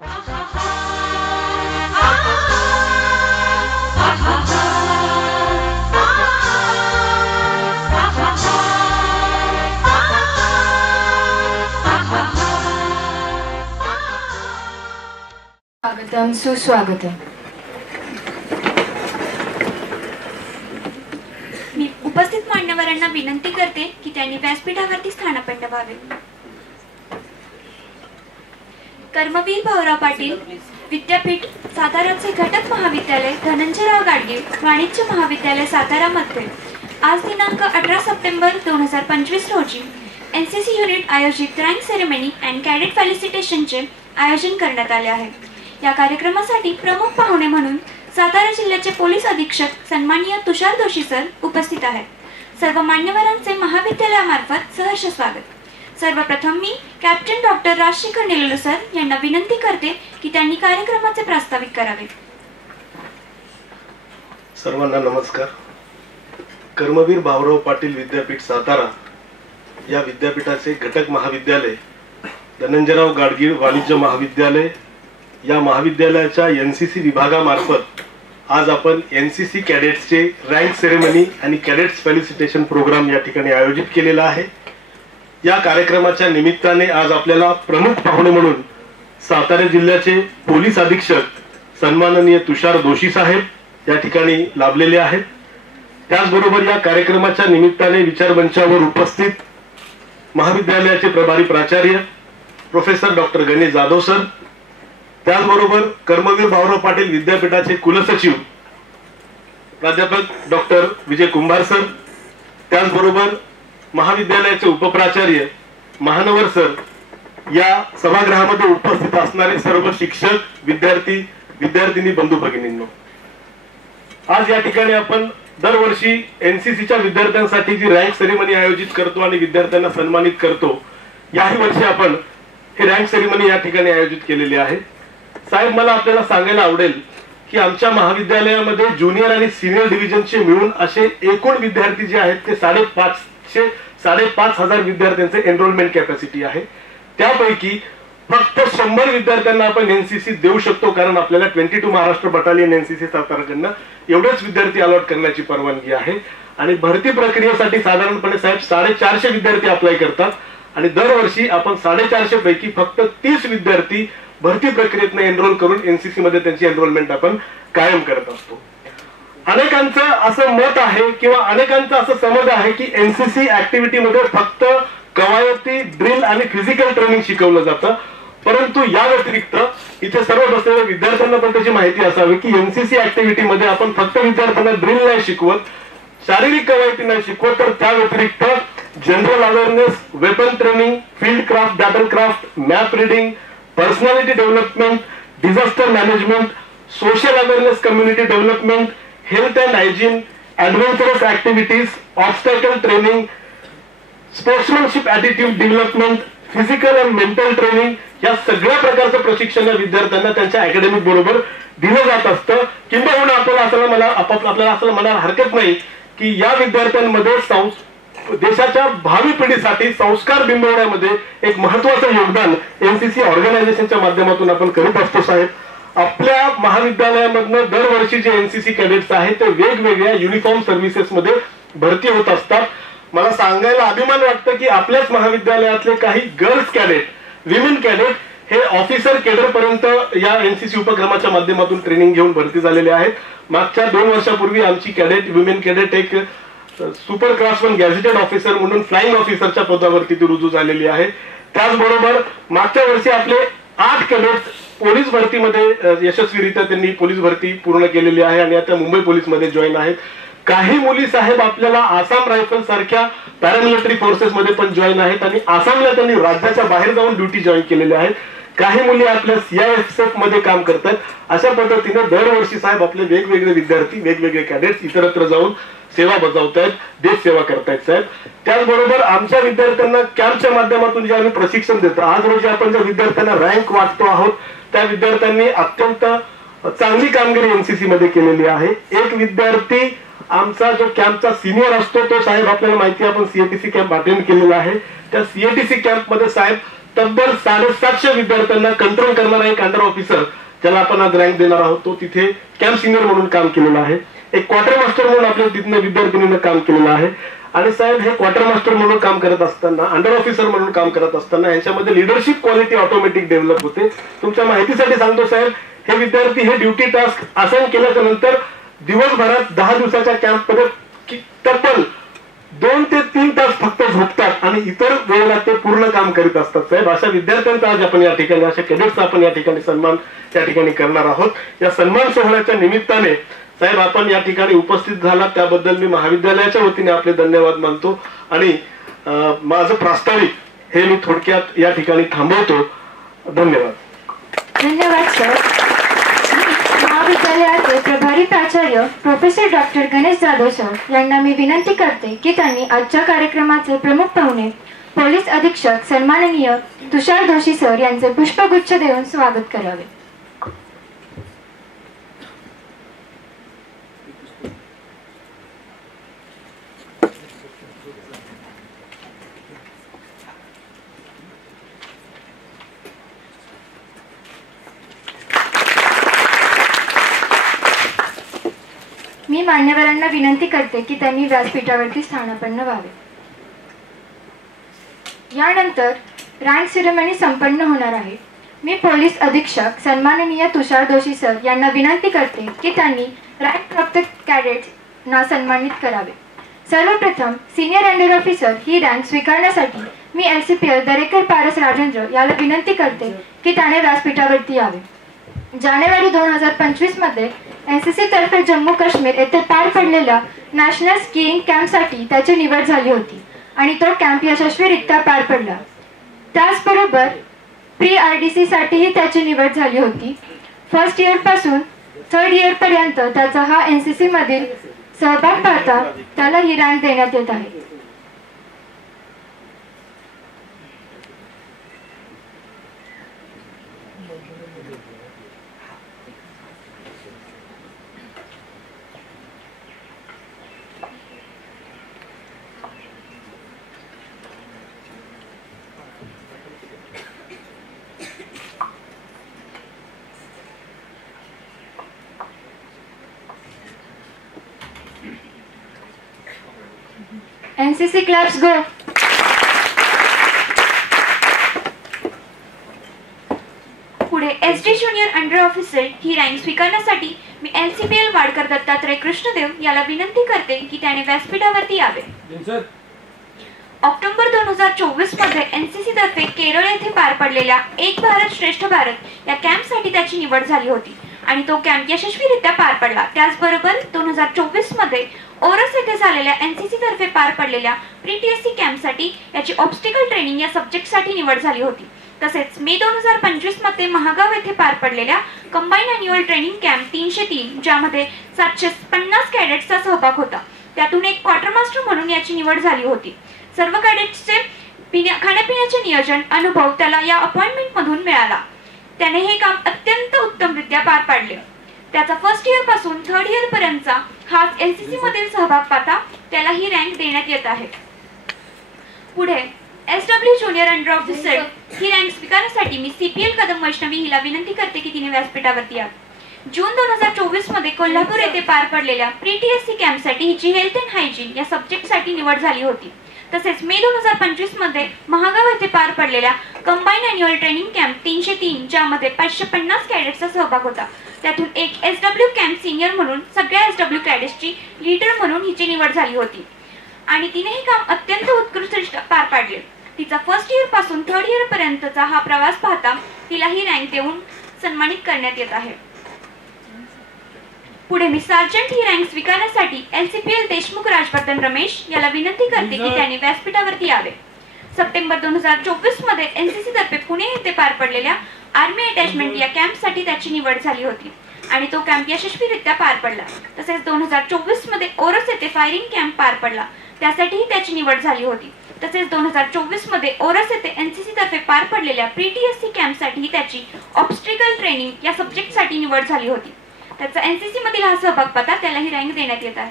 स्वागतम सुस्वागतम. मी उपस्थित मान्यवरांना विनंती करते की त्यांनी व्यासपीठावरती स्थानापन्न व्हावे. कर्मवीर भाऊराव पाटील विद्यापीठ साताराचे घटक महाविद्यालय धनंजयराव गाडगे वाणिज्य महाविद्यालय सातारामध्ये आज दिनांक 18 सप्टेंबर 2025 रोजी एनसीसी युनिट आयोजित रँक सेरेमनी अँड कॅडेट फेलिसिटेशनचे आयोजन करण्यात आले आहे. या कार्यक्रमासाठी प्रमुख पाहुणे म्हणून सातारा जिल्ह्याचे पोलीस अधीक्षक सन्माननीय तुषार दोशी सर उपस्थित आहेत. सर्व मान्यवरांचे महाविद्यालयामार्फत सहर्ष स्वागत. सर्वप्रथम मी कॅप्टन डॉक्टर राजशेखर निलुलू सर यांना विनंती करते की त्यांनी कार्यक्रमाचे प्रास्ताविक करावे. सर्वांना नमस्कार. कर्मवीर भाऊराव पाटील विद्यापीठ सातारा या विद्यापीठाचे घटक महाविद्यालय धनंजयराव गाडगीळ वाणिज्य महाविद्यालय या महाविद्यालयाच्या एनसीसी विभागामार्फत आज आपण एनसीसी कॅडेट्सचे रँक सेरेमनी आणि कॅडेट्स फेलिसिटेशन प्रोग्राम या ठिकाणी आयोजित केलेला आहे. या कार्यक्रमाच्या निमित्ताने आज आपल्याला प्रमुख पाहुणे म्हणून सातारा जिल्ह्याचे पोलीस अधीक्षक सन्माननीय तुषार दोशी साहेब या ठिकाणी लाभलेले आहेत. त्याचबरोबर या कार्यक्रमाच्या निमित्ताने विचारमंचावर उपस्थित महाविद्यालयाचे प्रभारी प्राचार्य professor doctor Ganesh Jadhav sir, त्याचबरोबर कर्मवीर भाऊराव पाटील विद्यापीठाचे कुलसचिव प्राध्यापक डॉक्टर विजय कुंभार सर, त्याचबरोबर महाविद्यालयाचे उपप्राचार्य महानवर सर, या सभागृहामध्ये उपस्थित असणारे सर्व शिक्षक, विद्यार्थी, विद्यार्थिनी, बंधू भगिनींनो, आज या ठिकाणी आपण दरवर्षी एनसीसीच्या विद्यार्थ्यांसाठी जी रँक सेरेमनी आयोजित करतो आणि विद्यार्थ्यांना सन्मानित करतो, याही वर्षी आपण ही रँक सेरेमनी या ठिकाणी आयोजित केलेली आहे. साहेब, मला आपल्याला सांगायला आवडेल की आमच्या महाविद्यालयामध्ये ज्युनियर आणि सिनियर डिव्हिजनचे मिळून असे एकूण विद्यार्थी जे आहेत ते 5,500 विद्यार्थ्यांचे एनरोलमेंट कॅपॅसिटी आहे. त्यापैकी फक्त 100 विद्यार्थ्यांना आपण एनसीसी देऊ शकतो, कारण आपल्याला 22 महाराष्ट्र बटालियन एनसीसी साताराकडनं एवढेच विद्यार्थी अलॉट करण्याची परवानगी आहे. आणि भरती प्रक्रियेसाठी साधारणपणे साहेब 450 विद्यार्थी अप्लाय करतात आणि दरवर्षी आपण 450 पैकी फक्त 30 विद्यार्थी भरती प्रक्रियेतनं एनरोल करून एनसीसी मध्ये त्यांची एनरोलमेंट आपण कायम करत असतो. अनेकांचं असं मत आहे किंवा अनेकांचा असं समज आहे की एनसीसी ऍक्टिव्हिटी मध्ये फक्त कवायती, ड्रिल आणि फिजिकल ट्रेनिंग शिकवलं जातं. परंतु या व्यतिरिक्त इथे सर्व बसलेल्या विद्यार्थ्यांना पण त्याची माहिती असावी की एनसीसी ऍक्टिव्हिटी मध्ये आपण फक्त विद्यार्थ्यांना ड्रिल नाही शिकवत, शारीरिक कवायती नाही शिकवत, तर त्या व्यतिरिक्त general awareness, weapon training, field craft, battle craft, map reading, personality development, disaster management, social awareness, community development, health and hygiene, adventurous activities, obstacle training, sportsmanship attitude development, physical and mental training, या सगळ्या प्रकारचं प्रशिक्षण या विद्यार्थ्यांना त्यांच्या academic बरोबर दिलं जात असतं. किंबहुना आपल्याला असं म्हणायला हरकत नाही की या विद्यार्थ्यांमध्ये देशाच्या भावी पिढीसाठी संस्कार बिंबवण्यामध्ये एक महत्वाचं योगदान एनसीसी ऑर्गनायझेशनच्या माध्यमातून आपण करीत असतो. साहेब, आपल्या महाविद्यालयामधनं दरवर्षी जे एनसीसी कॅडेट्स आहेत ते वेगवेगळ्या युनिफॉर्म सर्व्हिसेस मध्ये भरती होत असतात. मला सांगायला अभिमान वाटतं की आपल्याच महाविद्यालयातले काही गर्ल्स कॅडेट, विमेन कॅडेट हे ऑफिसर केडर पर्यंत या एनसीसी उपक्रमाच्या माध्यमातून ट्रेनिंग घेऊन भरती झालेले आहेत. मागच्या 2 वर्षापूर्वी आमची कॅडेट, विमेन कॅडेट एक सुपर क्लास 1 गॅझेटेड ऑफिसर म्हणून फ्लाइंग ऑफिसरच्या पदावरती ती रुजू झालेली आहे. त्याचबरोबर मागच्या वर्षी आपले 8 कॅडेट्स पोलीस भरतीमध्ये यशस्वीरित्या त्यांनी पोलीस भरती पूर्ण केलेली आहे आणि आता मुंबई पोलीसमध्ये जॉईन आहेत. काही मुली साहेब आपल्याला आसाम रायफल सारख्या पॅरामिलिटरी फोर्सेस मध्ये पण जॉईन आहेत आणि आसामला त्यांनी राज्याच्या बाहेर जाऊन ड्युटी जॉईन केलेल्या आहेत. काही मुली आपल्या सीआयएसएफ मध्ये काम करतात. अशा पद्धतीने दरवर्षी साहेब आपले वेगवेगळे विद्यार्थी, वेगवेगळे कॅडेट्स इतरत्र जाऊन सेवा बजावतायत, देश सेवा करतायत साहेब. त्याचबरोबर आमच्या विद्यार्थ्यांना कॅम्पच्या माध्यमातून जे आम्ही प्रशिक्षण देतो, आज रोजी आपण ज्या विद्यार्थ्यांना रँक वाटतो आहोत त्या विद्यार्थ्यांनी अत्यंत चांगली कामगिरी एनसीसी मध्ये केलेली आहे. एक विद्यार्थी आमचा जो कॅम्पचा सिनियर असतो तो साहेब, आपल्याला माहिती आहे आपण सीएटीसी कॅम्प अटेंड केलेला आहे. त्या सीएटीसी कॅम्प मध्ये साहेब तब्बल 750 विद्यार्थ्यांना कंट्रोल करणारा एक अंडर ऑफिसर ज्याला आपण आज रँक देणार आहोत, तो तिथे कॅम्प सिनियर म्हणून काम केलेला आहे. एक क्वार्टर मास्टर म्हणून आपल्या तिथनं विद्यार्थिनीनं काम केलेलं आहे. आणि साहेब, हे क्वार्टर मास्टर म्हणून काम करत असताना, अंडर ऑफिसर म्हणून काम करत असताना यांच्यामध्ये लिडरशिप क्वालिटी ऑटोमॅटिक डेव्हलप होते. तुमच्या माहितीसाठी सांगतो साहेब, हे विद्यार्थी हे ड्युटी टास्क असाइन केल्याच्या नंतर दिवसभरात 10 दिवसाच्या कॅम्प मध्ये तब्बल 2 ते 3 तास फक्त झोपतात आणि इतर वेळेला ते पूर्ण काम करीत असतात. साहेब, अशा विद्यार्थ्यांचा आज आपण या ठिकाणी, अशा कॅडेट्सचा आपण या ठिकाणी सन्मान या ठिकाणी करणार आहोत. या सन्मान सोहळ्याच्या निमित्ताने साहेब, आपण या ठिकाणी उपस्थित झाला त्याबद्दल मी महाविद्यालयाच्या वतीने आपले धन्यवाद मानतो. आणि माझं प्रास्ताविक हे मी थोडक्यात या ठिकाणी थांबवतो. धन्यवाद. धन्यवाद सर. महाविद्यालयाचे प्रभारी प्राचार्य professor doctor Ganesh Jadhav sir यांना मी विनंती करते की त्यांनी आजच्या कार्यक्रमाचे प्रमुख पाहुणे पोलीस अधीक्षक सन्माननीय तुषार दोशी सर यांचे पुष्पगुच्छ देऊन स्वागत करावे. मी मान्यवरांना विनंती करते की त्यांनी व्यासपीठावरती स्थानापन्न व्हावे. यानंतर रँक सेरेमनी संपन्न होणार आहे. मी पोलीस अधीक्षक सन्माननीय तुषार दोशी सर यांना विनंती करते की त्यांनी रँक प्राप्त कॅडेट्सना सन्मानित करावे. सर्वप्रथम सिनियर अंडर ऑफिसर ही रँक स्वीकारण्यासाठी मी LCPL दरेकर पारस राजेंद्र याला विनंती करते की त्याने व्यासपीठावरती यावे. जानेवारी 2025 मध्ये NCC तर्फे जम्मू काश्मीर येथे पार पडलेल्या नॅशनल स्कीइंग कॅम्पसाठी त्याची निवड झाली होती आणि तो कॅम्प यशस्वीरित्या पार पडला. त्याचबरोबर प्री RDC साठीही त्याची निवड झाली होती. फर्स्ट इयर पासून 3rd इयर पर्यंत त्याचा हा NCC मधील सहभाग पाहता त्याला ही रँक देण्यात येत आहे. NCC claps go. पुढे SD ज्युनियर अंडर ऑफिसर ही रँक स्वीकारण्यासाठी मी LCPL वाडकर दत्तात्रय कृष्णदेव याला विनंती करते की त्याने व्यासपीठावरती यावे. ऑक्टोबर 2024 मध्ये NCC तर्फे केरळ येथे पार पडलेल्या एक भारत श्रेष्ठ भारत या कॅम्पसाठी त्याची निवड झाली होती आणि तो कॅम्प यशस्वीरित्या पार पडला. त्याचबरोबर 2024 मध्ये ओरस येथे झालेल्या NCC तर्फे पार पडलेल्या प्री TSC कॅम्पसाठी याची ऑब्स्टिकल ट्रेनिंग या सब्जेक्टसाठी निवड झाली होती. तसेच मे 2025 मध्ये महागाव येथे पार पडलेल्या कंबाईन अॅन्युअल ट्रेनिंग कॅम्प 303 ज्यामध्ये 750 कॅडेट्सचा सहभाग होता, त्यातून एक क्वार्टर मास्टर म्हणून याची निवड झाली होती. सर्व कॅडेट्सचे खाण्यापिण्याचे नियोजन अनुभव त्याला या अपॉइंटमेंट मधून मिळाला. त्याने हे काम अत्यंत उत्तमरित्या पार पाडले. त्याचा फर्स्ट इयर पासून 3rd इयर पर्यंतचा हा LCC मधील सहभाग पाहता त्याला ही रँक देण्यात येत आहे. पुढे SW ज्युनियर अंडर ऑफिसर ही रँक स्वीकारण्यासाठी मी CPL कदम वैष्णवी हिला विनंती करते की तिने व्यासपीठावरती यावे. जून 2024 मध्ये कोल्हापूर येथे पार पडलेल्या प्री TSC कॅम्पसाठी हिची हेल्थ अँड हायजीन या सब्जेक्टसाठी निवड झाली होती. तसेच मे 2025 मध्ये महागाव येथे पार पडलेल्या कंबाईन अॅन्युअल ट्रेनिंग कॅम्प 303 ज्यामध्ये 550 कॅडेट्सचा सहभाग होता, त्यातून एक SW कॅम्प सिनियर म्हणून सगळ्या SW कॅडेट्सची लीडर म्हणून हिची निवड झाली होती आणि तिने हे काम अत्यंत उत्कृष्ट पार पाडले. तिचा फर्स्ट इयर पासून 3rd इयर पर्यंतचा हा प्रवास पाहता तिला ही रँक देऊन सन्मानित करण्यात येत आहे. पुढे मी सार्जंट ही रँक स्वीकारण्यासाठी LCPL देशमुख राजवर्धन रमेश याला विनंती करते की त्याने व्यासपीठावरती यावे. सप्टेंबर 2024 मध्ये NCC तर्फे पुणे येथे पार पडलेल्या आर्मी अटॅचमेंट या कॅम्पसाठी त्याची निवड झाली होती आणि तो कॅम्प यशस्वीरित्या पार पडला. तसेच 2024 मध्ये ओरस येथे फायरिंग कॅम्प पार पडला, त्यासाठीही त्याची निवड झाली होती. तसेच 2024 मध्ये ओरस येथे NCC तर्फे पार पडलेल्या प्री TSC कॅम्पसाठी त्याची ऑब्स्टिकल ट्रेनिंग या सब्जेक्टसाठी निवड झाली होती. त्याचा NCC मधील हा सहभाग पाहता त्याला ही रँक देण्यात येत आहे.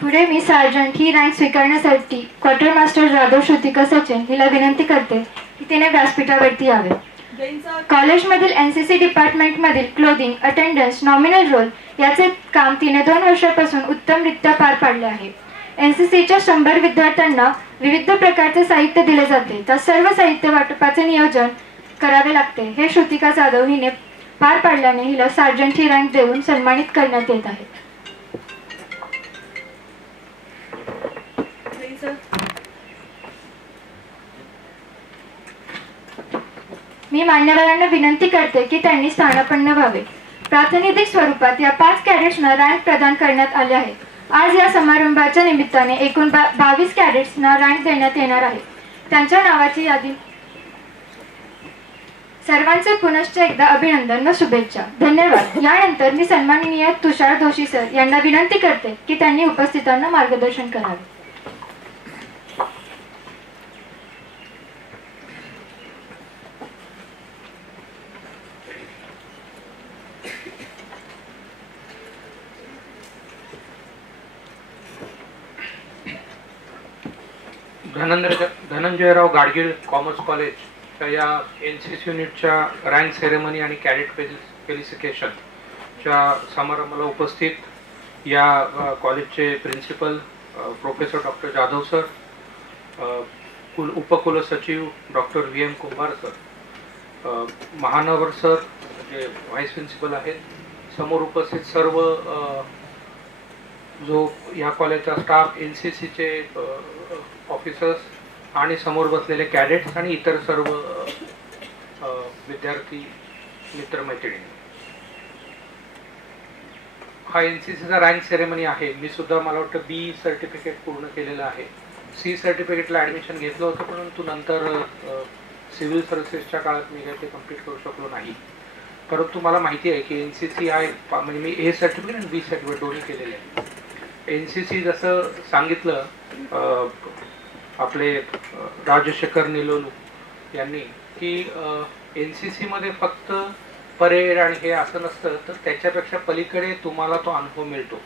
पुढे मी सार्जंट ही रँक स्वीकारण्यासाठी क्वार्टर मास्टर जाधव श्रुतिका सचिन हिला विनंती करते की तिने व्यासपीठावरती यावे. कॉलेजमधील NCC डिपार्टमेंटमधील क्लोदिंग, अटेंडन्स, नॉमिनल रोल याचे काम तिने 2 वर्षापासून उत्तमरित्या पार पाडले आहे. NCCच्या 100 विद्यार्थ्यांना विविध प्रकारचे साहित्य दिले जाते. त्या सर्व साहित्य वाटपाचे नियोजन करावे लागते. हे श्रुतिका जाधव हिने पार पाडल्याने हिला सार्जंटची रँक देऊन सन्मानित करण्यात येत आहे. मी मान्यवरांना विनंती करते की त्यांनी स्थानापन्न व्हावे. प्रातिनिधिक स्वरूपात या 5 कॅडेट्सना रँक प्रदान करण्यात आले आहे. आज या समारंभाच्या निमित्ताने एकूण 22 कॅडेट्सना रँक देण्यात येणार आहे. त्यांच्या नावाची यादी. सर्वांचे पुनश्च एकदा अभिनंदन व शुभेच्छा. धन्यवाद. यानंतर मी सन्माननीय तुषार दोशी सर यांना विनंती करते की त्यांनी उपस्थितांना मार्गदर्शन करावे. धनंजयराव गाडगीळ कॉमर्स कॉलेजच्या या NCC युनिटच्या रँक सेरेमनी आणि कॅडेट फेलिसिकेशनच्या समारंभाला उपस्थित या कॉलेजचे principal professor doctor Jadhav sir, उपकुलसचिव doctor VM Kumbhar sir, Mahanwar sir जे व्हाईस प्रिन्सिपल आहेत, समोर उपस्थित सर्व जो या कॉलेजचा स्टाफ, NCCचे ऑफिसर्स आणि समोर बसलेले कॅडेट्स आणि इतर सर्व विद्यार्थी मित्रमैत्रिणी. हा NCCचा रँक सेरेमनी आहे. मी सुद्धा मला वाटतं B सर्टिफिकेट पूर्ण केलेलं आहे. C सर्टिफिकेटला ॲडमिशन घेतलं होतं, परंतु नंतर सिव्हिल सर्व्हिसेसच्या काळात मी काही ते कम्प्लीट करू शकलो नाही. परंतु मला माहिती आहे की NCC हा एक म्हणजे मी A सर्टिफिकेट आणि B सर्टिफिकेट दोन्ही केलेले आहे. NCC जसं सांगितलं आपले राजशेखर निलोलू यांनी की NCC मध्ये फक्त परेड आणि हे असं नसतं, तर त्याच्यापेक्षा पलीकडे तुम्हाला तो अनुभव मिळतो.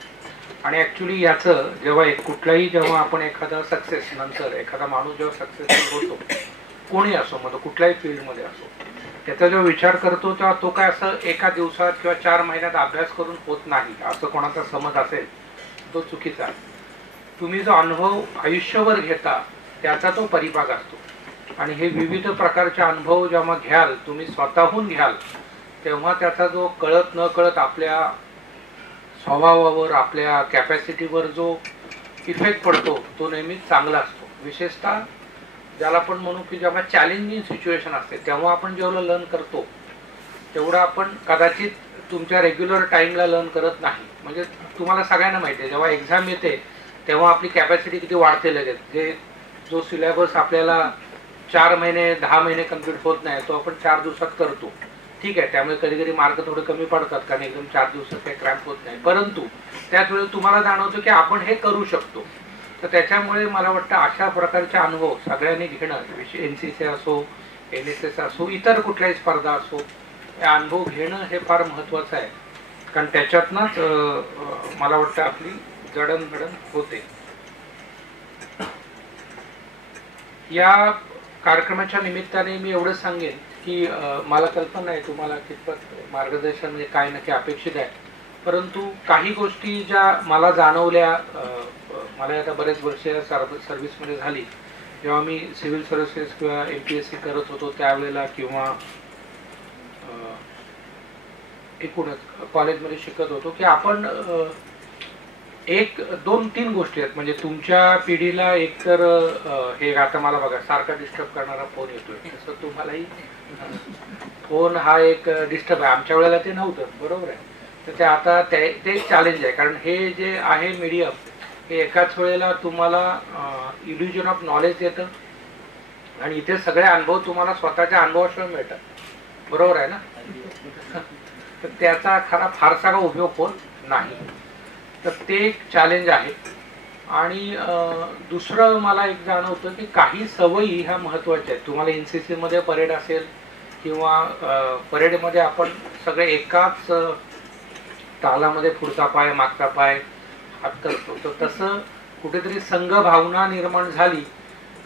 आणि ॲक्च्युली याचं जेव्हा आपण एखादा सक्सेस नंतर एखादा माणूस जेव्हा सक्सेसफुल होतो, कोणी असो मग कुठल्याही फील्डमध्ये असो, त्याचा जेव्हा विचार करतो तेव्हा तो काय असं एका दिवसात किंवा 4 महिन्यात अभ्यास करून होत नाही असं कोणाचा समज असेल तो चुकीचा आहे. तुम्ही जो अनुभव आयुष्यभर घेता त्याचा तो परिभाग असतो. आणि हे विविध प्रकारचे अनुभव जेव्हा घ्याल, तुम्ही स्वतःहून घ्याल, तेव्हा त्याचा जो कळत न कळत आपल्या स्वभावावर, आपल्या कॅपॅसिटीवर जो इफेक्ट पडतो तो नेहमीच चांगला असतो. विशेषतः ज्याला आपण म्हणू की जेव्हा चॅलेंजिंग सिच्युएशन असते तेव्हा आपण जेवढं लर्न करतो तेवढं आपण कदाचित तुमच्या रेग्युलर टाईमला लर्न करत नाही. म्हणजे तुम्हाला सगळ्यांना माहिती आहे, जेव्हा एक्झाम येते तेव्हा आपली कॅपॅसिटी किती वाढते लगेच. जो सिलेबस आपल्याला 4 महिने 10 महिने कम्प्लीट होत नाही तो आपण 4 दिवसात करतो. ठीक आहे, त्यामुळे कधी कधी मार्क थोडे कमी पडतात कारण एकदम 4 दिवसात काही क्रॅम्प होत नाही, परंतु त्याच वेळी तुम्हाला जाणवतं की आपण हे करू शकतो. तर त्याच्यामुळे मला वाटतं अशा प्रकारचे अनुभव सगळ्यांनी घेणं, NCC असो, NSS असो, इतर कुठल्याही स्पर्धा असो, हे अनुभव घेणं हे फार महत्त्वाचं आहे. कारण त्याच्यातनंच मला वाटतं आपली जडणघडण होते. या कार्यक्रमाच्या निमित्ताने मी एवढंच सांगेन की मला कल्पना आहे तुम्हाला कितपत मार्गदर्शन म्हणजे काय नक्की अपेक्षित आहे, परंतु काही गोष्टी ज्या मला जाणवल्या, मला आता बरेच वर्ष सर्व्हिसमध्ये झाली, जेव्हा मी सिव्हिल सर्व्हिसेस किंवा MPSC करत होतो त्यावेळेला किंवा एकूणच कॉलेजमध्ये शिकत होतो की आपण 1, 2, 3 गोष्टी आहेत. म्हणजे तुमच्या पिढीला एकतर हे आता मला बघा सारखा डिस्टर्ब करणारा फोन येतोय, तसं तुम्हालाही फोन हा एक डिस्टर्ब आहे. आमच्या वेळेला ते नव्हतं, बरोबर आहे. तर ते आता ते चॅलेंज आहे, कारण हे जे आहे मीडियम हे एकाच वेळेला तुम्हाला इल्युजन ऑफ नॉलेज देतं आणि इथे सगळे अनुभव तुम्हाला स्वतःच्या अनुभवाशिवाय मिळतात, बरोबर आहे ना. तर त्याचा फारसा उपयोग होत नाही. तर ते एक चॅलेंज आहे. आणि दुसरं मला एक जाणवतं की काही सवयी ह्या महत्त्वाच्या आहेत. तुम्हाला NCC मध्ये परेड असेल किंवा परेडमध्ये आपण सगळे एकाच तालामध्ये पुढचा पाय मागचा पाय हात करतो, तर तसं कुठेतरी संघ भावना निर्माण झाली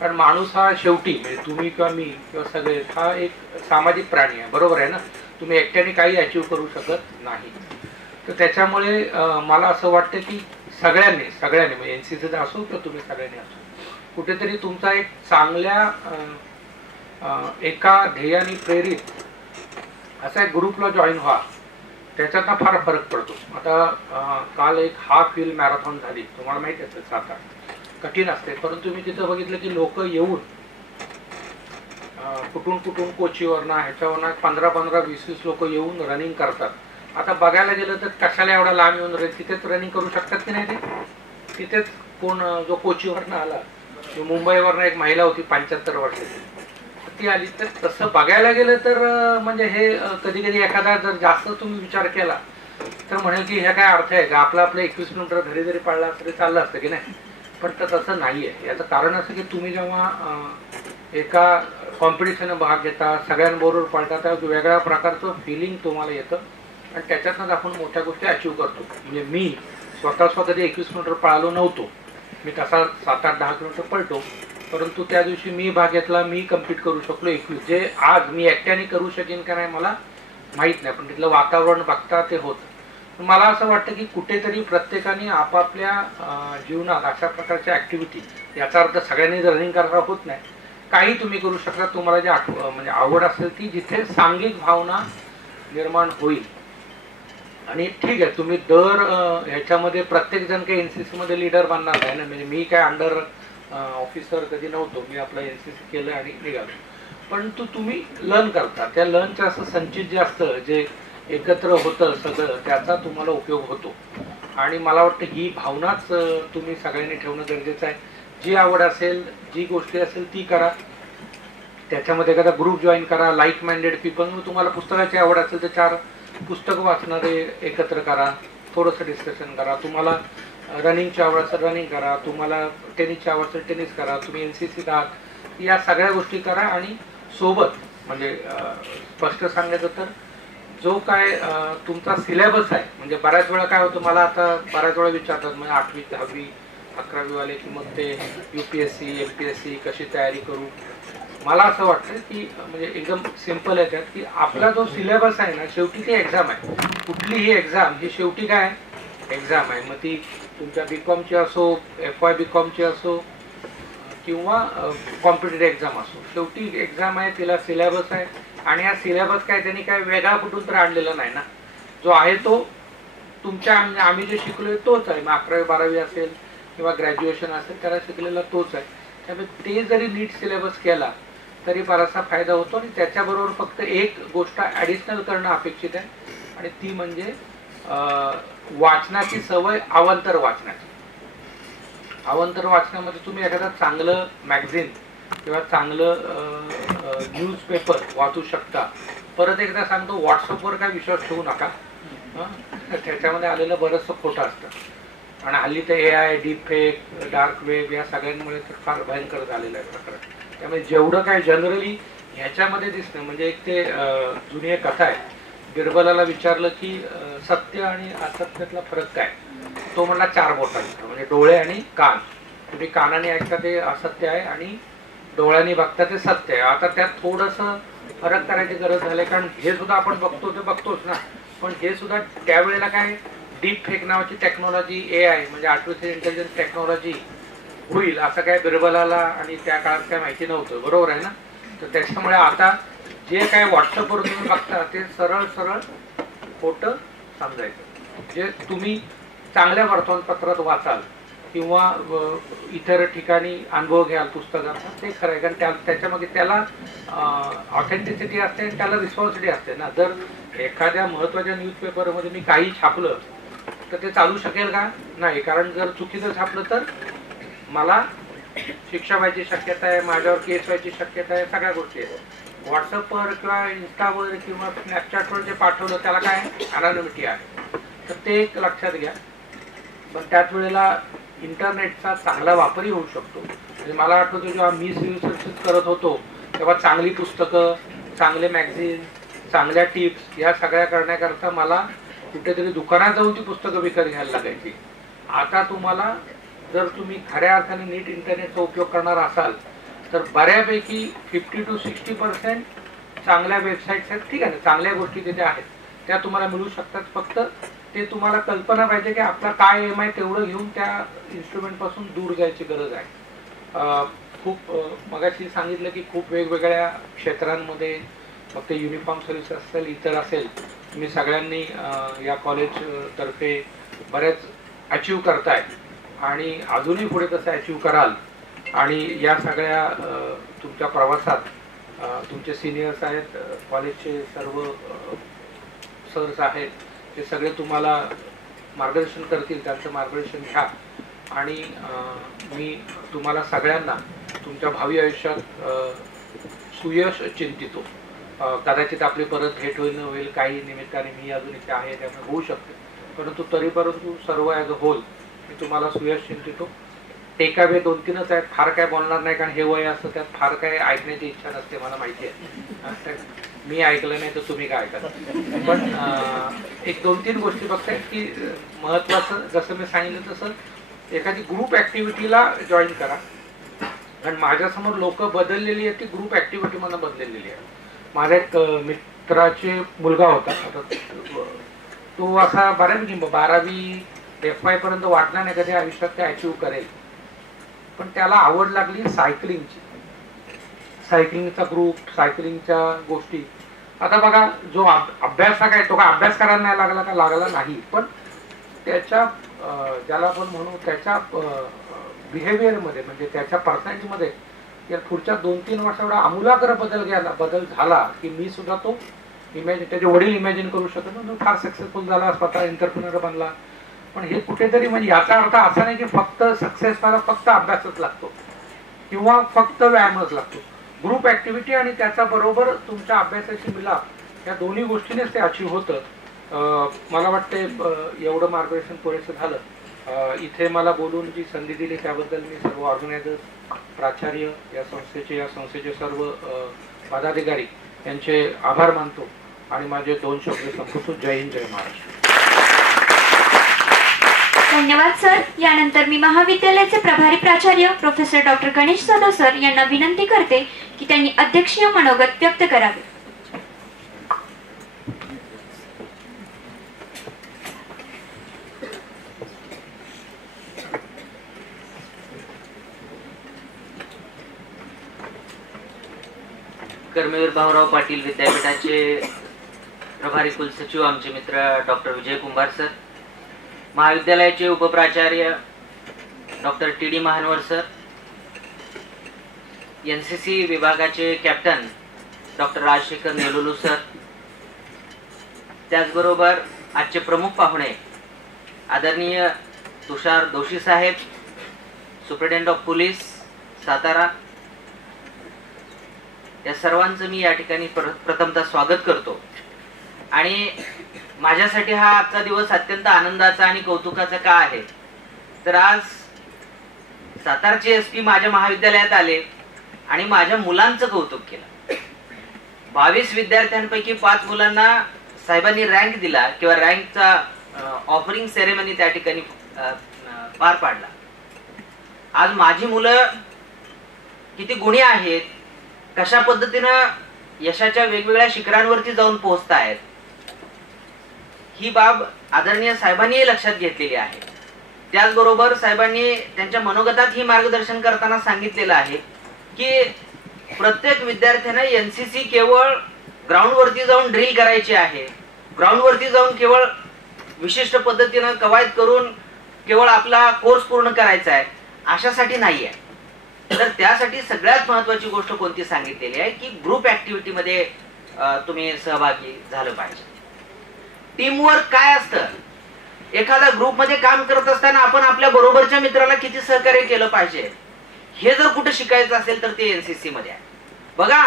कारण माणूस हा शेवटी म्हणजे तुम्ही किंवा मी किंवा सगळे हा एक सामाजिक प्राणी आहे, बरोबर आहे ना. तुम्ही एकट्याने काही अचीव करू शकत नाही. तर त्याच्यामुळे मला असं वाटतं की सगळ्यांनी म्हणजे NCC असो किंवा तुम्ही सगळ्यांनी असो, कुठेतरी तुमचा एक चांगल्या एका ध्येयाने प्रेरित असा एक ग्रुपला जॉईन व्हा. त्याच्यातनं फार फरक पडतो. आता काल एक हाफ हिल मॅरेथॉन झाली, तुम्हाला माहिती असेल, 7-8 कठीण असते, परंतु मी तिथं बघितलं की लोक येऊन कुठून कोचीवरनं ह्याच्यावरनं 15-20 लोक येऊन रनिंग करतात. आता बघायला गेलं तर कशाला एवढा लांब येऊन तिथेच रनिंग करू शकतात की नाही. ते तिथेच कोण जो कोचीवरनं आला, मुंबईवरनं एक महिला होती 75 वर्षाची, ती आली. तर तसं बघायला गेलं तर म्हणजे हे कधी कधी एखादा जर जास्त तुम्ही विचार केला तर म्हणेल की ह्या काय अर्थ आहे का, आपलं 21 किलोमीटर घरी जरी पाळला तरी चाललं असतं की नाही. पण तसं नाही आहे. याचं कारण असं की तुम्ही जेव्हा एका कॉम्पिटिशनमध्ये भाग घेता, सगळ्यांबरोबर पळता, त्या वेगळ्या प्रकारचं फिलिंग तुम्हाला येतं आणि त्याच्यातनंच आपण मोठ्या गोष्टी अचीव करतो. म्हणजे मी स्वतः कधी 21 किलोमीटर पळालो नव्हतो, मी तसा 7-8-10 किलोमीटर पळतो, परंतु त्या दिवशी मी भाग घेतला, मी कम्पीट करू शकलो 21, जे आज मी एकट्याने करू शकेन का नाही मला माहीत नाही, पण तिथलं वातावरण बघता ते होतं. मला असं वाटतं की कुठेतरी प्रत्येकाने आपापल्या जीवनात अशा प्रकारच्या ॲक्टिव्हिटी, याचा अर्थ सगळ्यांनी रनिंग करायला होत नाही, काही तुम्ही करू शकता. तुम्हाला जे म्हणजे आवड असेल ती, जिथे सांघिक भावना निर्माण होईल. आणि ठीक आहे, तुम्ही दर ह्याच्यामध्ये प्रत्येक जण काही NCC मध्ये लीडर बनणार नाही ना. म्हणजे मी काय अंडर ऑफिसर कधी नव्हतो, मी आपलं NCC केलं आणि निघालो. पण तुम्ही लर्न करता, त्या लर्नचं असं संचित जे असतं, जे एकत्र होतं सगळं, त्याचा तुम्हाला उपयोग होतो. आणि मला वाटतं ही भावनाच तुम्ही सगळ्यांनी ठेवणं गरजेचं आहे. जी आवड असेल, जी गोष्टी असेल ती करा, त्याच्यामध्ये एखादा ग्रुप जॉईन करा, लाईक माइंडेड पीपल. तुम्हाला पुस्तकाची आवड असेल तर 4 पुस्तकं वाचणारे एकत्र करा, थोडंसं डिस्कशन करा. तुम्हाला रनिंगची आवड असेल रनिंग करा, तुम्हाला टेनिसची आवड असेल टेनिस करा, तुम्ही NCC आहात, या सगळ्या गोष्टी करा. आणि सोबत म्हणजे स्पष्ट सांगायचं तर जो काय तुमचा सिलेबस आहे, म्हणजे बऱ्याच वेळा काय होतं, मला आता बऱ्याच वेळा विचारतात, म्हणजे 8वी 10वी 11वी वाले की मग ते UPSC MPSC कशी तयारी करू. मला असं वाटतं की म्हणजे एकदम सिम्पल आहे त्यात, की आपला जो सिलेबस आहे ना, शेवटी ती एक्झाम आहे. कुठलीही एक्झाम ही शेवटी काय एक्झाम आहे. मग ती तुमच्या BComची असो, FY BComची असो किंवा कॉम्पिटेटिव्ह एक्झाम असो, शेवटी एक्झाम आहे, तिला सिलेबस आहे. आणि हा सिलेबस काय त्यांनी काय वेगळा कुठून तर आणलेला नाही ना. जो आहे तो तुमच्या आम्ही जे शिकलोय तोच आहे. मग 11वी 12वी असेल किंवा ग्रॅज्युएशन असेल त्याला शिकलेला तोच आहे. त्यामुळे ते जरी नीट सिलेबस केला तरी बराचसा फायदा होतो. आणि त्याच्याबरोबर फक्त एक गोष्ट ॲडिशनल करणं अपेक्षित आहे, आणि ती म्हणजे वाचनाची सवय. अवांतर वाचनाची. अवांतर वाचनामध्ये तुम्ही एखादा चांगलं मॅगझिन किंवा चांगलं न्यूजपेपर वाचू शकता. परत एकदा सांगतो, व्हॉट्सअपवर काय विश्वास ठेवू नका. त्याच्यामध्ये आलेलं बरंचसं खोटं असतं. आणि हल्ली ते AI, deep fake, dark web या सगळ्यांमुळे तर फार भयंकर झालेलं आहे प्रकरण. त्यामुळे जेवढं काय जनरली ह्याच्यामध्ये दिसतं, म्हणजे एक ते जुनी एक कथा आहे, बिरबलाला विचारलं की सत्य आणि असत्यातला फरक काय. तो म्हणला 4 बोटांचा, म्हणजे डोळे आणि कान. तुम्ही कानाने ऐकता ते असत्य आहे आणि डोळ्यांनी बघता ते सत्य आहे. आता त्यात थोडंसं फरक करायची गरज झाली, कारण हे सुद्धा आपण बघतो ते बघतोच ना, पण हे सुद्धा त्यावेळेला काय डीप फेक नावाची टेक्नॉलॉजी, AI म्हणजे आर्टिफिशियल इंटेलिजन्स टेक्नॉलॉजी होईल असं काय बिरबलाला आणि त्या काळात काय माहिती नव्हतं, बरोबर आहे ना. तर त्याच्यामुळे आता जे काय व्हॉट्सअपवर तुम्ही बघता ते सरळ सरळ खोटं समजायचं. जे तुम्ही चांगल्या वर्तमानपत्रात वाचाल किंवा इतर ठिकाणी अनुभव घ्याल पुस्तकाचा, ते खरं आहे. कारण त्याच्यामध्ये त्याला ऑथेंटिसिटी असते, त्याला रिस्पॉन्सिबिलिटी असते ना. जर एखाद्या महत्त्वाच्या न्यूजपेपरमध्ये मी काही छापलं तर ते चालू शकेल का नाही, कारण जर चुकीचं छापलं तर मला शिक्षा व्हायची शक्यता आहे, माझ्यावर केस व्हायची शक्यता आहे, सगळ्या गोष्टी आहेत. व्हॉट्सअपवर किंवा इन्स्टावर किंवा स्नॅपचॅटवर जे पाठवलं त्याला काय अनॉनिमिटी आहे, तर ते एक लक्षात घ्या. पण त्याच वेळेला इंटरनेटचा चांगला वापरही होऊ शकतो. म्हणजे मला आठवतं जेव्हा मी सिव्हिल सर्व्हिसेस करत होतो तेव्हा चांगली पुस्तकं, चांगले मॅगझिन, चांगल्या टिप्स या सगळ्या करण्याकरता मला कुठेतरी दुकानात जाऊन ती पुस्तकं विकत घ्यायला लागायची. आता तुम्हाला जर तुम्ही खऱ्या अर्थाने नीट इंटरनेटचा उपयोग करणार असाल तर बऱ्यापैकी 50 to 60% चांगल्या वेबसाईट्स आहेत. ठीक आहे, चांगल्या गोष्टी तिथे आहेत त्या तुम्हाला मिळू शकतात. फक्त ते तुम्हाला कल्पना पाहिजे की आपला काय एम आहे तेवढं घेऊन त्या इन्स्ट्रुमेंटपासून दूर जायची गरज आहे. खूप मगाशी सांगितलं की खूप वेगवेगळ्या क्षेत्रांमध्ये, मग ते युनिफॉर्म सर्व्हिस असेल इतर असेल, तुम्ही सगळ्यांनी या कॉलेजतर्फे बरेच अचीव करताय आणि अजूनही पुढे तसं अचीव कराल. आणि या सगळ्या तुमच्या प्रवासात तुमचे सिनियर्स आहेत, कॉलेजचे सर्व सर्स आहेत, ते सगळे तुम्हाला मार्गदर्शन करतील. त्यांचं मार्गदर्शन घ्या आणि मी तुम्हाला सगळ्यांना तुमच्या भावी आयुष्यात सुयश चिंतितो. कदाचित आपली परत भेट होईल काही निमित्ताने, मी अजून इथे आहे त्यामुळे होऊ शकते, परंतु सर्व ॲज अ होल मी तुम्हाला सुयश चिंतितो. टेकावे 2-3च आहेत, फार काय बोलणार नाही कारण हे वय असतं, त्यात फार काय ऐकण्याची इच्छा नसते, मला माहिती आहे. मी ऐकलं नाही तर तुम्ही काय ऐकाल. पण एक 2-3 गोष्टी बघताय की महत्त्वाचं, जसं मी सांगितलं तसं एखादी ग्रुप ॲक्टिव्हिटीला जॉईन करा. कारण माझ्यासमोर लोक बदललेली आहेत ती ग्रुप ॲक्टिव्हिटीमधून बदललेली आहे. माझा एक मित्राचे मुलगा होता, आता तो असा बऱ्यापैकी 12वी FY पर्यंत वाटला नाही कधी आयुष्यात ते अचीव करेल, पण त्याला आवड लागली सायकलिंगची. सायकलिंगचा ग्रुप, सायकलिंगच्या गोष्टी. आता बघा, जो अभ्यास काय, तो का अभ्यास करायला नाही लागला का, लागला नाही, पण त्याच्या ज्याला आपण म्हणू त्याच्या बिहेवियरमध्ये म्हणजे त्याच्या पर्सनॅलिटीमध्ये या पुढच्या 2-3 वर्षात एवढा आमूलाग्र बदल झाला की मी सुद्धा तो इमॅजिन, त्याचे वडील इमॅजिन करू शकत नाही. फार सक्सेसफुल झाला, स्वतः एंटरप्रेन्योर बनला. पण हे कुठेतरी म्हणजे याचा अर्थ असा नाही की फक्त सक्सेस व्हायला फक्त अभ्यासच लागतो किंवा फक्त व्यायामच लागतो. ग्रुप ॲक्टिव्हिटी आणि त्याचा बरोबर तुमच्या अभ्यासाची मिलाप, या दोन्ही गोष्टीनेच ते अचीव होतं. मला वाटते एवढं मार्गदर्शन पुरेसं झालं. इथे मला बोलून जी संधी दिली त्याबद्दल मी सर्व ऑर्गनायझर्स, प्राचार्य, या संस्थेचे सर्व पदाधिकारी यांचे आभार मानतो आणि माझे 2 शब्द संपुष्ट. जय हिंद, जय महाराष्ट्र. धन्यवाद सर. यानंतर मी महाविद्यालयाचे प्रभारी प्राचार्य professor doctor Ganesh Jadhav sir यांना विनंती करते की त्यांनी अध्यक्षीय मनोगत व्यक्त करावे. कर्मवीर भाऊराव पाटील विद्यापीठाचे प्रभारी कुलसचिव आमचे मित्र डॉक्टर विजय कुंभार सर, महाविद्यालयाचे उपप्राचार्य डॉक्टर TD महानवर सर, NCC विभागाचे कॅप्टन डॉक्टर राजशेखर नेलुलू सर, त्याचबरोबर आजचे प्रमुख पाहुणे आदरणीय तुषार दोशी साहेब, सुप्रिटेंडेंट ऑफ पोलीस सातारा, या सर्वांचं मी या ठिकाणी प्रथमतः स्वागत करतो. आणि माझ्यासाठी हा आजचा दिवस अत्यंत आनंदाचा आणि कौतुकाचा का आहे, तर आज सातारचे SP माझ्या महाविद्यालयात आले आणि माझ्या मुलांचं कौतुक केलं. 22 विद्यार्थ्यांपैकी 5 मुलांना साहेबांनी रँक दिला किंवा रँकचा ऑफरिंग सेरेमनी त्या ठिकाणी पार पाडला. आज माझी मुलं किती गुणी आहेत, कशा पद्धतीनं यशाच्या वेगवेगळ्या शिखरांवरती जाऊन पोहोचतायत, ही बाब आदरणीय साहेबांनी लक्षात घेतलेली आहे. त्याचबरोबर साहेबांनी त्यांच्या मनोगतात ही मार्गदर्शन करताना सांगितलेलं आहे की प्रत्येक विद्यार्थ्यानं NCC केवळ ग्राउंडवरती जाऊन ड्रिल करायची आहे, ग्राउंडवरती जाऊन केवळ विशिष्ट पद्धतीनं कवायत करून केवळ आपला कोर्स पूर्ण करायचा आहे अशासाठी नाही आहे. तर त्यासाठी सगळ्यात महत्त्वाची गोष्ट कोणती सांगितलेली आहे की ग्रुप ॲक्टिव्हिटीमध्ये तुम्ही सहभागी झालं पाहिजे. टीमवर्क काय असतं, एखाद्या ग्रुपमध्ये काम करत असताना आपण आपल्या बरोबरच्या मित्राला किती सहकार्य केलं पाहिजे, हे जर कुठे शिकायचं असेल तर ते NCC मध्ये आहे. बघा,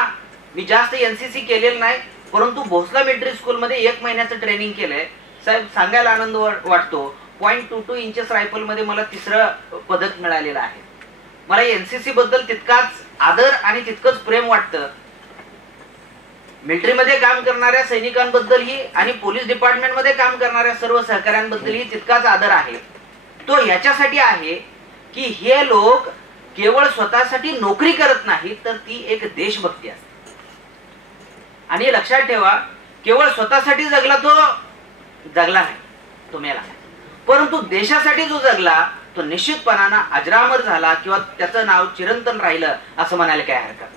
मी जास्त NCC केलेलं नाही, परंतु भोसला मिलिटरी स्कूलमध्ये 1 महिन्याचं ट्रेनिंग केलंय. साहेब, सांगायला आनंद वाटतो, .22 इंचेस रायफल मध्ये मला 3रं पदक मिळालेलं आहे. मला NCC बद्दल तितकाच आदर आणि तितकंच प्रेम वाटतं. मिलिटरीमध्ये काम करणाऱ्या सैनिकांबद्दलही आणि पोलीस डिपार्टमेंटमध्ये काम करणाऱ्या सर्व सहकाऱ्यांबद्दलही तितकाच आदर आहे. तो याच्यासाठी आहे की हे लोक केवळ स्वतःसाठी नोकरी करत नाही, तर ती एक देशभक्ती असते. आणि लक्षात ठेवा, केवळ स्वतःसाठी जगला तो जगला नाही, तो मेला. परंतु देशासाठी जो जगला तो निश्चितपणानं अजरामर झाला किंवा त्याचं नाव चिरंतन राहिलं असं म्हणायला काय हरकत.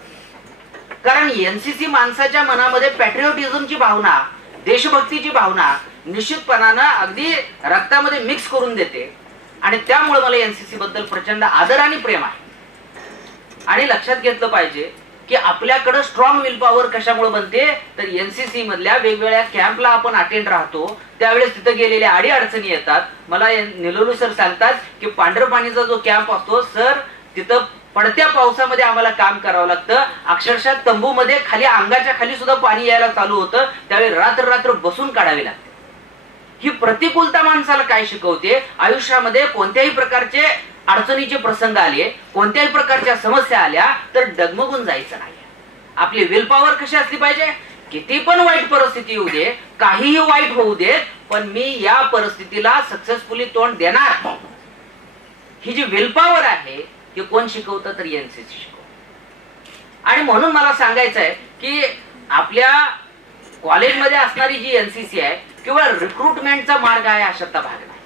कारण एनसीसी माणसाच्या मनामध्ये पॅट्रिओटिझमची भावना, देशभक्तीची भावना निश्चितपणानं अगदी रक्तामध्ये मिक्स करून देते. आणि त्यामुळे मला एनसीसी बद्दल प्रचंड आदर आणि प्रेम आहे. आणि लक्षात घेतलं पाहिजे की आपल्याकडे स्ट्रॉंग विल पॉवर कशामुळे बनते, तर एनसीसी मधल्या वेगवेगळ्या कॅम्पला आपण अटेंड राहतो, त्यावेळेस तिथे गेलेल्या अडी अडचणी येतात. मला निलोलू सर सांगतात की पांढरपाणीचा जो कॅम्प असतो सर, तिथं पडत्या पावसामध्ये आम्हाला काम करावं लागतं. अक्षरशः तंबूमध्ये खाली अंगाच्या खाली सुद्धा पाणी यायला चालू होतं, त्यावेळी रात्र रात्र बसून काढावी लागते. ही प्रतिकूलता माणसाला काय शिकवते, आयुष्यामध्ये कोणत्याही प्रकारचे अडचणीचे प्रसंग आले, कोणत्याही प्रकारच्या समस्या आल्या तर डगमगून जायचं नाही. आपली विल पॉवर कशी असली पाहिजे, किती पण वाईट परिस्थिती येऊ दे, काहीही वाईट होऊ दे, पण मी या परिस्थितीला सक्सेसफुली तोंड देणार. ही जी विल पॉवर आहे ही कोण शिकवतं, तर एनसीसी शिकवतं. आणि म्हणून मला सांगायचं आहे की आपल्या कॉलेजमध्ये असणारी जी एनसीसी आहे किंवा रिक्रुटमेंटचा मार्ग आहे अशातला भाग नाही,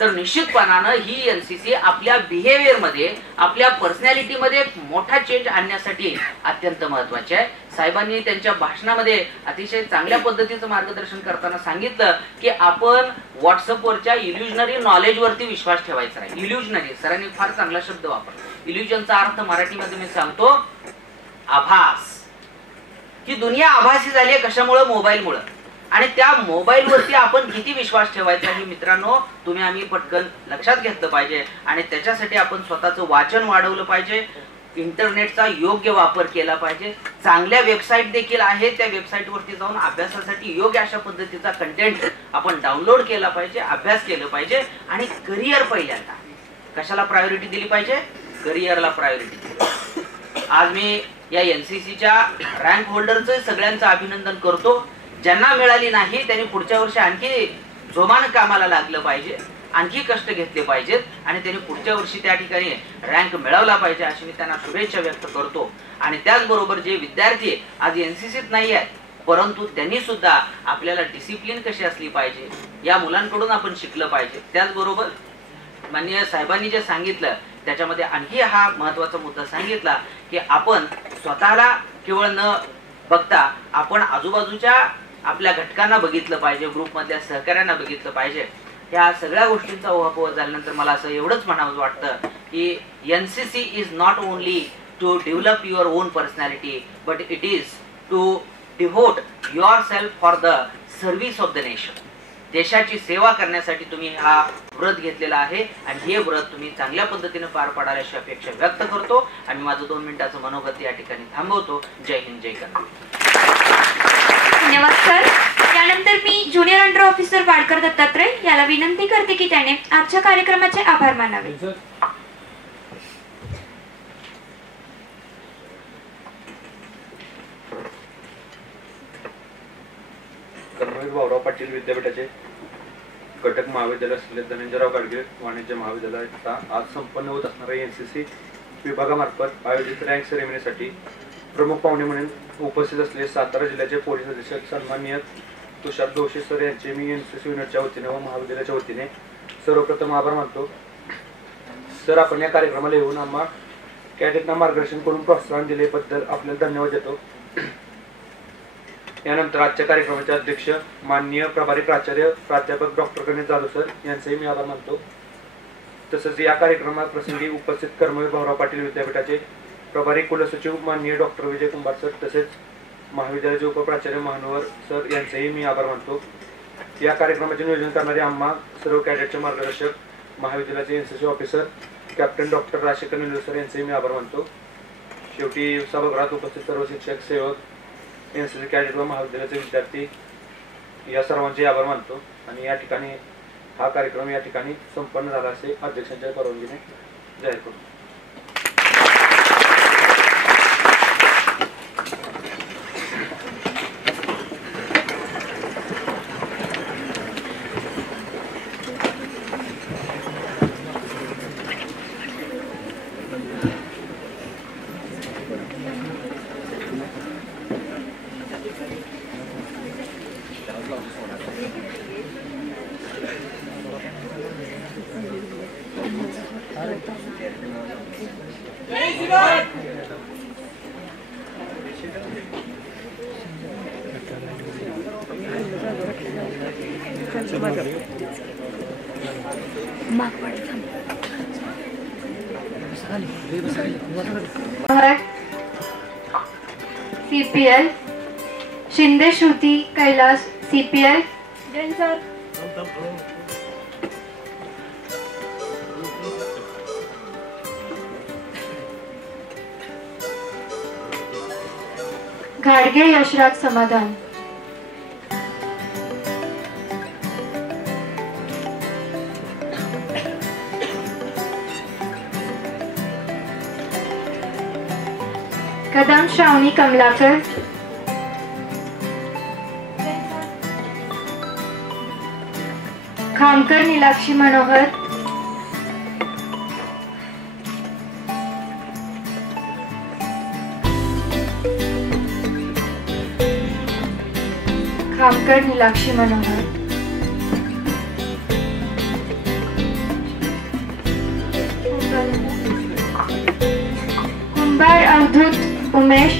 तर निश्चितपणानं ही एनसीसी आपल्या बिहेवियर मध्ये, आपल्या पर्सनॅलिटी मध्ये एक मोठा चेंज आणण्यासाठी अत्यंत महत्वाची आहे. साहेबांनी त्यांच्या भाषणामध्ये अतिशय चांगल्या पद्धतीचं मार्गदर्शन करताना सांगितलं की आपण व्हॉट्सअपवरच्या इल्युजनरी नॉलेज वरती विश्वास ठेवायचा नाही. इल्युजनरी, सरांनी फार चांगला शब्द वापरला. इल्युजनचा अर्थ मराठीमध्ये मी सांगतो, आभास. ही दुनिया आभासी झाली आहे कशामुळे, मोबाईलमुळे. आणि त्या मोबाईल वरती आपण किती विश्वास ठेवायचा हे मित्रांनो तुम्ही आम्ही पटकन लक्षात घेतलं पाहिजे. आणि त्याच्यासाठी आपण स्वतःचं वाचन वाढवलं पाहिजे, इंटरनेटचा योग्य वापर केला पाहिजे. चांगल्या वेबसाईट देखील आहेत, त्या वेबसाईट वरती जाऊन अभ्यासासाठी योग्य अशा पद्धतीचा कंटेंट आपण डाउनलोड केला पाहिजे, अभ्यास केलं पाहिजे. आणि करिअर पहिल्यांदा कशाला प्रायोरिटी दिली पाहिजे, करिअरला प्रायोरिटी दिली. आज मी या एनसीसीच्या रँक होल्डरचं सगळ्यांचं अभिनंदन करतो. ज्यांना मिळाली नाही त्यांनी पुढच्या वर्षी आणखी जोमानं कामाला लागलं पाहिजे, आणखी कष्ट घेतले पाहिजेत आणि त्यांनी पुढच्या वर्षी त्या ठिकाणी रँक मिळवला पाहिजे अशी मी त्यांना शुभेच्छा व्यक्त करतो. आणि त्याचबरोबर जे विद्यार्थी आज एनसीसीत नाही आहेत परंतु त्यांनी सुद्धा आपल्याला डिसिप्लिन कशी असली पाहिजे या मुलांकडून आपण शिकलं पाहिजे. त्याचबरोबर माननीय साहेबांनी जे सांगितलं त्याच्यामध्ये आणखी हा महत्वाचा मुद्दा सांगितला की आपण स्वतःला केवळ न बघता आपण आजूबाजूच्या आपल्या घटकांना बघितलं पाहिजे, ग्रुपमधल्या सहकार्यांना बघितलं पाहिजे. या सगळ्या गोष्टींचा उहापोह झाल्यानंतर मला असं एवढंच म्हणावं वाटतं की NCC is not only to develop your own personality but it is to devote yourself for the service of the nation. देशाची सेवा करण्यासाठी तुम्ही हा व्रत घेतलेला आहे आणि हे व्रत तुम्ही चांगल्या पद्धतीने पार पाडाल अशी अपेक्षा व्यक्त करतो. आणि माझं 2 मिनिटाचं मनोगत या ठिकाणी थांबवतो. जय हिंद, जय कर्नाटक. धन्यवाद सर. त्यानंतर मी junior under officer Wadkar Dattatray याला विनंती करते की त्याने आजच्या कार्यक्रमाचे आभार मानावे. कर्मवीर भाऊराव पाटील विद्यापीठाचे घटक महाविद्यालय असलेले धनंजयराव गाडगे वाणिज्य महाविद्यालयाचा आज संपन्न होत असणाऱ्या एनसीसी विभागामार्फत आयोजित रँक सेरेमनीसाठी प्रमुख पाहुणे म्हणून उपस्थित असलेले सातारा जिल्ह्याचे पोलीस अधीक्षक सन्माननीय तुषार दोशी सर यांचे मी एनसीसी युनिटच्या वतीने व महाविद्यालयाच्या वतीने सर्वप्रथम आभार मानतो. सर, आपण या कार्यक्रमाला येऊन आम्हा कॅडेटना मार्गदर्शन करून प्रोत्साहन दिल्याबद्दल आपल्याला धन्यवाद देतो. यानंतर आजच्या कार्यक्रमाचे अध्यक्ष माननीय प्रभारी प्राचार्य प्राध्यापक डॉक्टर गणेश जाधव सर यांचेही मी आभार मानतो. तसंच या कार्यक्रमात प्रसंगी उपस्थित कर्मवीर भाऊराव पाटील विद्यापीठाचे प्रभारी कुलसचिव माननीय डॉक्टर विजय कुंभार सर तसेच महाविद्यालयाचे उपप्राचार्य महानवर सर यांचेही मी आभार मानतो. या कार्यक्रमाचे नियोजन करणारे आम्हा सर्व कॅडेटचे मार्गदर्शक महाविद्यालयाचे NCC officer captain doctor Rajshekhar Nilolu sir यांचेही मी आभार मानतो. शेवटी सभागृहात उपस्थित सर्व शिक्षक, सेवक, एनसीसी कॅडेट व महाविद्यालयाचे विद्यार्थी या सर्वांचे आभार मानतो. आणि या ठिकाणी हा कार्यक्रम या ठिकाणी संपन्न झाला असे अध्यक्षांच्या परवानगीने जाहीर करतो. CPL, शिंदे श्रुती कैलास CPL, घाडगे यशराज समाधान, कदम श्रावणी कमलाकर, खामकर नीलाक्षी मनोहर, खामकर नीलाक्षी मनोहर, कुंभार अवधूत उमेश,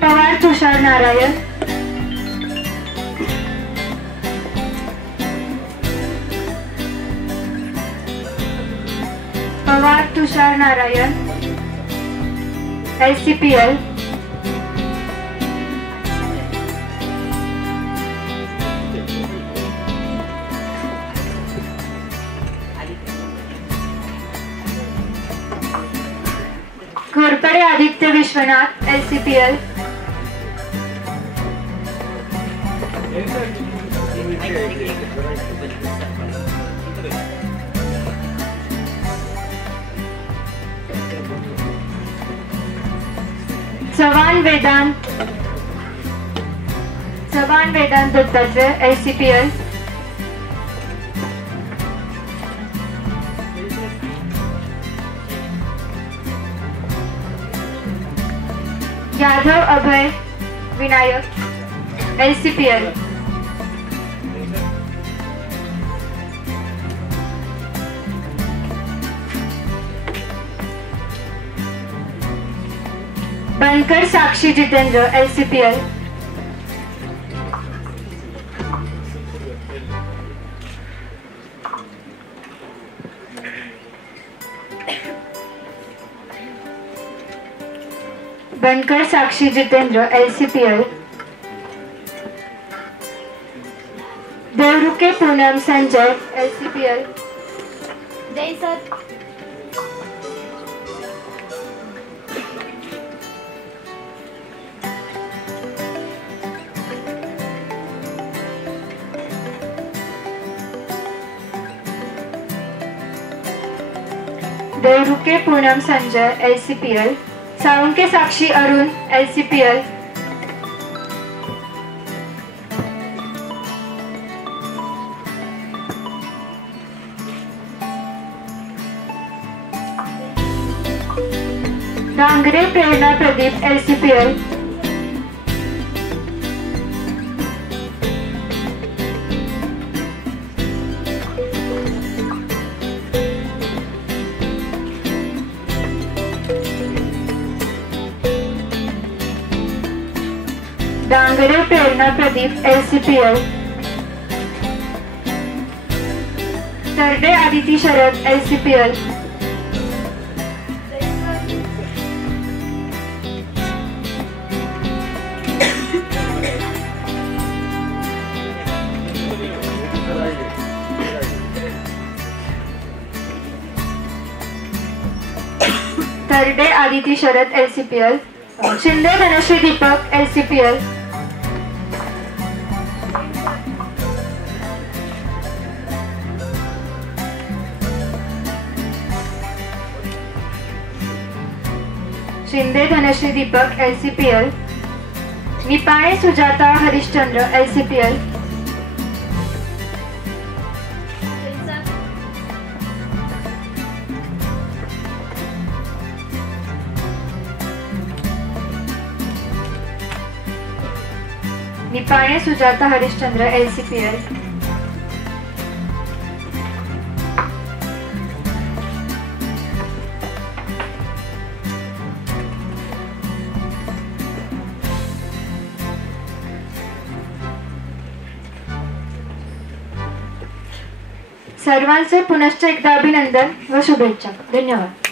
पवार तुषार नारायण, पवार तुषार Narayan LCPL, Ghorpade Aditya Vishwanath LCPL, Chavan Vedanta Dattatray LCPL, Yadav अभय विनायक LCPL, बनकर साक्षी जितेंद्र LCPL, बनकर साक्षी Jitendra LCPL, देवरुके Poonam Sanjay LCPL, देवरुके Poonam Sanjay LCPL, Salunke साक्षी अरुण LCPL, डांगरे प्रेरणा प्रदीप LCPL, डांगरे प्रेरणा Pradeep LCPL, Tarde Aditi Sharad LCPL, Tarde Aditi Sharad LCPL, Shinde Dhanashree Deepak LCPL, Shinde Dhanashree Deepak LCPL, Nipane Sujata Harishchandra LCPL, Nipane Sujata Harishchandra LCPL, सर्वांचे पुनश्च एकदा अभिनंदन व शुभेच्छा. धन्यवाद.